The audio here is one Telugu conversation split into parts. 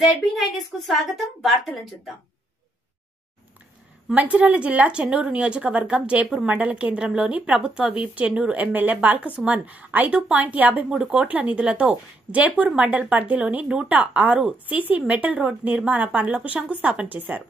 ZB9 న్యూస్ కు స్వాగతం. వార్తలను చూద్దాం. మంచిర్యాల జిల్లా చెన్నూరు నియోజకవర్గం జైపూర్ మండల కేంద్రంలోని ప్రభుత్వ వీప్ చెన్నూరు ఎమ్మెల్యే బాల్కసుమన్ 5.53 కోట్ల నిధులతో జైపూర్ మండల్ పరిధిలోని 106 సీసీ మెటల్ రోడ్ నిర్మాణ పనులకు శంకుస్థాపన చేశారు.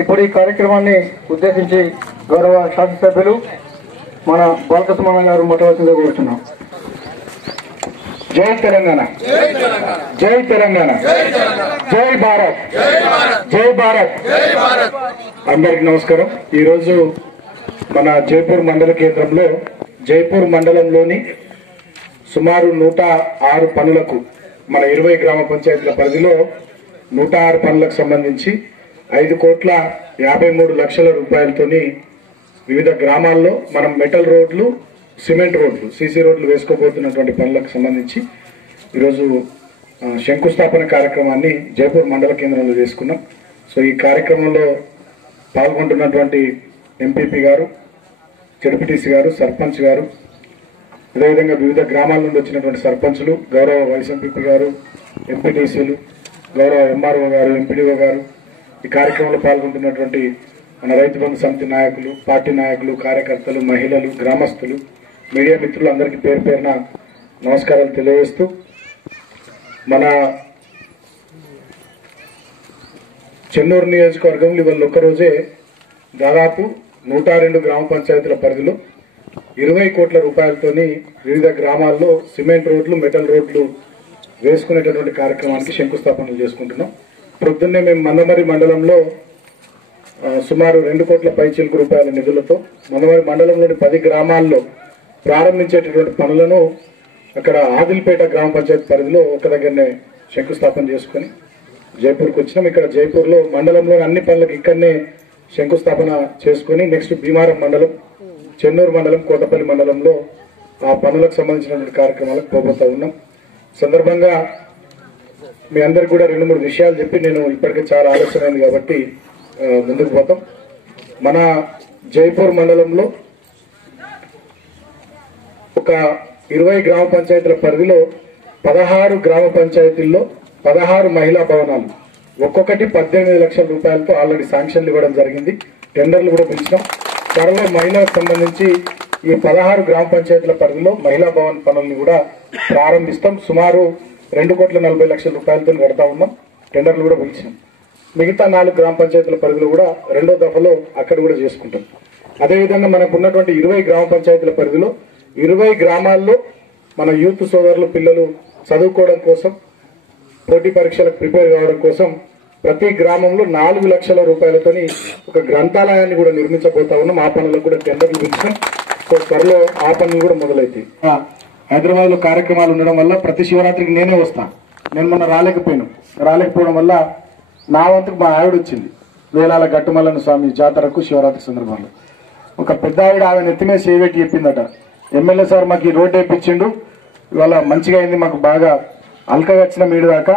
ఇప్పుడు ఈ కార్యక్రమాన్ని ఉద్దేశించి గౌరవ శాసనసభ్యులు మన బాల్కసుమన్ గారు మాట్లాడుతుందో కోరుతున్నాం. జై తెలంగాణ, జై తెలంగాణ, జై భారత్, జై భారత్. అందరికి నమస్కారం. ఈరోజు మన జైపూర్ మండల కేంద్రంలో జైపూర్ మండలంలోని సుమారు 106 పనులకు మన 20 గ్రామ పంచాయతీల పరిధిలో 106 పనులకు సంబంధించి 5,53,00,000 రూపాయలతోని వివిధ గ్రామాల్లో మనం మెటల్ రోడ్లు, సిమెంట్ రోడ్లు, సీసీ రోడ్లు వేసుకోబోతున్నటువంటి పనులకు సంబంధించి ఈరోజు శంకుస్థాపన కార్యక్రమాన్ని జైపూర్ మండల కేంద్రంలో చేసుకున్నాం. సో ఈ కార్యక్రమంలో పాల్గొంటున్నటువంటి ఎంపీపీ గారు, జడ్పీటీసీ గారు, సర్పంచ్ గారు, అదేవిధంగా వివిధ గ్రామాల నుండి వచ్చినటువంటి సర్పంచులు, గౌరవ వైస్ ఎంపీపీ గారు, ఎంపీటీసీలు, గౌరవ ఎంఆర్ఓ గారు, ఎంపీడీఓ గారు, ఈ కార్యక్రమంలో పాల్గొంటున్నటువంటి మన రైతు బంధు సమితి నాయకులు, పార్టీ నాయకులు, కార్యకర్తలు, మహిళలు, గ్రామస్తులు, మీడియా మిత్రులు అందరికీ పేరు పేరున నమస్కారాలు తెలియజేస్తూ, మన చెన్నూరు నియోజకవర్గంలో ఇవాళ ఒక్కరోజే దాదాపు 102 గ్రామ పంచాయతీల పరిధిలో 20 కోట్ల రూపాయలతోని వివిధ గ్రామాల్లో సిమెంట్ రోడ్లు, మెటల్ రోడ్లు వేసుకునేటటువంటి కార్యక్రమానికి శంకుస్థాపనలు చేసుకుంటున్నాం. ప్రొద్దున్నే మేము మందమరి మండలంలో సుమారు 2 కోట్ల పైచిలకు రూపాయల నిధులతో మందమరి మండలంలోని 10 గ్రామాల్లో ప్రారంభించేటటువంటి పనులను అక్కడ ఆదిల్పేట గ్రామ పంచాయతీ పరిధిలో ఒక దగ్గరనే శంకుస్థాపన చేసుకుని జైపూర్కి వచ్చినాం. ఇక్కడ జైపూర్లో మండలంలోని అన్ని పనులకు ఇక్కడనే శంకుస్థాపన చేసుకుని నెక్స్ట్ భీమారం మండలం, చెన్నూరు మండలం, కోటపల్లి మండలంలో ఆ పనులకు సంబంధించినటువంటి కార్యక్రమాలకు పోబోతా ఉన్నాం. సందర్భంగా మీ అందరికి కూడా 2-3 విషయాలు చెప్పి నేను ఇప్పటికే చాలా ఆలస్యమైంది కాబట్టి ముందుకు పోతాం. మన జైపూర్ మండలంలో ఒక 20 గ్రామ పంచాయతీల పరిధిలో 16 గ్రామ పంచాయతీల్లో 16 మహిళా భవనాలు ఒక్కొక్కటి 18 లక్షల రూపాయలతో ఆల్రెడీ శాంక్షన్లు ఇవ్వడం జరిగింది. టెండర్లు కూడా పిలిచినాం. త్వరలో మహిళలకు సంబంధించి ఈ 16 గ్రామ పంచాయతీల పరిధిలో మహిళా భవన్ పనులను కూడా ప్రారంభిస్తాం. సుమారు 2,40,00,000 రూపాయలతో కడతా ఉన్నాం. టెండర్లు కూడా పిలిచినాం. మిగతా 4 గ్రామ పంచాయతీల పరిధిలో కూడా 2వ దఫలో అక్కడ కూడా చేసుకుంటాం. అదేవిధంగా మనకు ఉన్నటువంటి 20 గ్రామ పంచాయతీల పరిధిలో 20 గ్రామాల్లో మన యూత్ సోదరులు, పిల్లలు చదువుకోవడం కోసం, పోటీ పరీక్షలకు ప్రిపేర్ కావడం కోసం ప్రతి గ్రామంలో 4 లక్షల రూపాయలతోని ఒక గ్రంథాలయాన్ని కూడా నిర్మించబోతా ఉన్నాం. ఆ పనులకు కూడా టెండర్లు పిలిచాం. సో త్వరలో ఆ పనులు కూడా మొదలైతాయి. హైదరాబాద్ లో కార్యక్రమాలు ఉండడం వల్ల ప్రతి శివరాత్రికి నేనే వస్తాను. నేను మొన్న రాలేకపోవడం వల్ల నా వంతుకు మా ఆవిడ వచ్చింది. వేలాల గట్టుమల్లన్న స్వామి జాతరకు శివరాత్రి సందర్భంలో ఒక పెద్ద ఆవిడ ఆమె నెత్తిమే సేవేటి చెప్పిందట, ఎమ్మెల్యే సార్ మాకు ఈ రోడ్డు వేయించిండు, ఇవాళ మంచిగా అయింది, మాకు బాగా అల్కగా వచ్చిన మీడు దాకా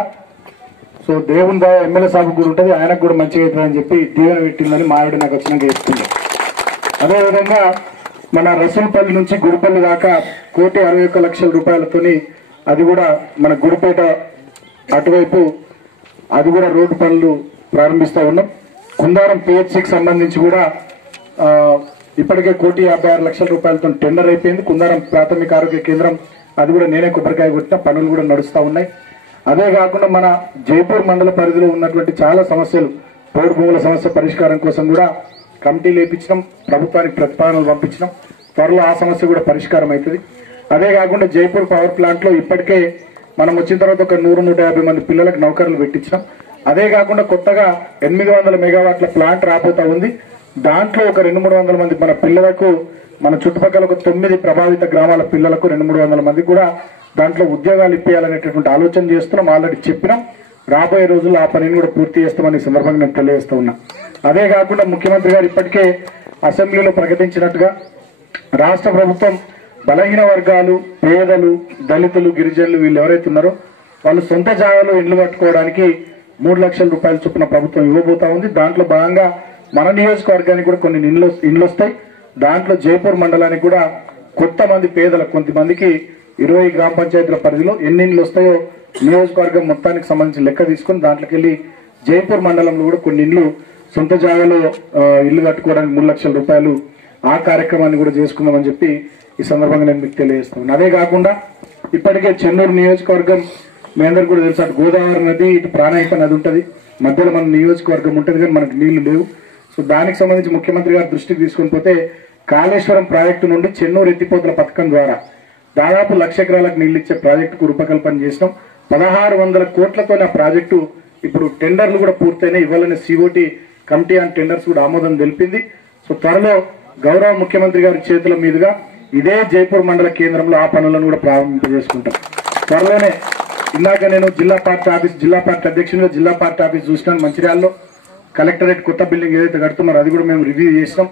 సో దేవుని దయ ఎమ్మెల్యే సాబ్ కూడా ఉంటుంది, ఆయనకు కూడా మంచిగా అవుతుందని చెప్పి దీవెన పెట్టిందని మా ఆవిడ నాకు వచ్చినాక చెప్తుంది. అదేవిధంగా మన రసూల్పల్లి నుంచి గుడిపల్లి దాకా 1,61,00,000 రూపాయలతోని అది కూడా మన గుడిపేట అటువైపు అది కూడా రోడ్డు పనులు ప్రారంభిస్తా ఉన్నాం. కుందారం పిహెచ్సికి సంబంధించి కూడా ఇప్పటికే 1,56,00,000 రూపాయలతో టెండర్ అయిపోయింది. కుందారం ప్రాథమిక ఆరోగ్య కేంద్రం అది కూడా నేనే కొబ్బరికాయ కొట్టిన, పనులు కూడా నడుస్తూ ఉన్నాయి. అదే కాకుండా మన జైపూర్ మండల పరిధిలో ఉన్నటువంటి చాలా సమస్యలు, పోడు భూముల సమస్య పరిష్కారం కోసం కూడా కమిటీలు వేయించడం, ప్రభుత్వానికి ప్రతిపాదనలు పంపించడం, త్వరలో ఆ సమస్య కూడా పరిష్కారం అవుతుంది. అదే కాకుండా జైపూర్ పవర్ ప్లాంట్ లో ఇప్పటికే మనం వచ్చిన తర్వాత ఒక 100-150 మంది పిల్లలకు నౌకర్లు పెట్టించినాం. అదే కాకుండా కొత్తగా 800 మెగావాట్ల ప్లాంట్ రాబోతా ఉంది. దాంట్లో ఒక 200-300 మంది మన పిల్లలకు, మన చుట్టుపక్కల ఒక 9 ప్రభావిత గ్రామాల పిల్లలకు 200-300 మంది కూడా దాంట్లో ఉద్యోగాలు ఇప్పించాలనేటటువంటి ఆలోచన చేస్తున్నాం. ఆల్రెడీ చెప్పినాం, రాబోయే రోజుల్లో ఆ పనిని కూడా పూర్తి చేస్తామని ఈ సందర్భంగా నేను తెలియజేస్తా ఉన్నా. అదే కాకుండా ముఖ్యమంత్రి గారు ఇప్పటికే అసెంబ్లీలో ప్రకటించినట్టుగా రాష్ట్ర ప్రభుత్వం బలహీన వర్గాలు, పేదలు, దళితులు, గిరిజనులు వీళ్ళు ఎవరైతే ఉన్నారో వాళ్ళు సొంత జాగాలో ఇండ్లు కట్టుకోవడానికి 3 లక్షల రూపాయల చొప్పున ప్రభుత్వం ఇవ్వబోతా ఉంది. దాంట్లో భాగంగా మన నియోజకవర్గానికి కూడా కొన్ని ఇండ్లు వస్తాయి. దాంట్లో జైపూర్ మండలానికి కూడా కొంతమంది పేదలకు, కొంతమందికి 20 గ్రామ పంచాయతీల పరిధిలో ఎన్ని ఇండ్లు వస్తాయో నియోజకవర్గం మొత్తానికి సంబంధించి లెక్క తీసుకుని దాంట్లోకి వెళ్లి జైపూర్ మండలంలో కూడా కొన్ని ఇండ్లు సొంత జాగాలో ఇల్లు కట్టుకోవడానికి 3 లక్షల రూపాయలు ఆ కార్యక్రమాన్ని కూడా చేసుకుందామని చెప్పి ఈ సందర్భంగా నేను మీకు తెలియజేస్తాను. అదే కాకుండా ఇప్పటికే చెన్నూరు నియోజకవర్గం మీ అందరు కూడా తెలుసు, అటు గోదావరి నది, ఇటు ప్రాణహిత నది ఉంటుంది, మధ్యలో మన నియోజకవర్గం ఉంటుంది, కానీ మనకు నీళ్లు లేవు. సో దానికి సంబంధించి ముఖ్యమంత్రి గారి దృష్టికి తీసుకొని పోతే కాళేశ్వరం ప్రాజెక్టు నుండి చెన్నూరు ఎత్తిపోతల పథకం ద్వారా దాదాపు 1,00,000 ఎకరాలకు నీళ్లు ఇచ్చే ప్రాజెక్టుకు రూపకల్పన చేసినాం. 1,600 కోట్లతో ఆ ప్రాజెక్టు ఇప్పుడు టెండర్లు కూడా పూర్తయినాయి. ఇవ్వాలనే సిఓటి కమిటీ ఆన్ టెండర్స్ కూడా ఆమోదం తెలిపింది. సో త్వరలో గౌరవ ముఖ్యమంత్రి గారి చేతుల మీదుగా ఇదే జైపూర్ మండల కేంద్రంలో ఆ పనులను కూడా ప్రారంభింపజేసుకుంటాం. త్వరలోనే ఇందాక నేను జిల్లా పార్టీ అధ్యక్షునిగా జిల్లా పార్టీ ఆఫీస్ చూసినాను. మంచిర్యాలలో కలెక్టరేట్ కొత్త బిల్డింగ్ ఏదైతే కడుతున్నారో అది కూడా మేము రివ్యూ చేసినాం.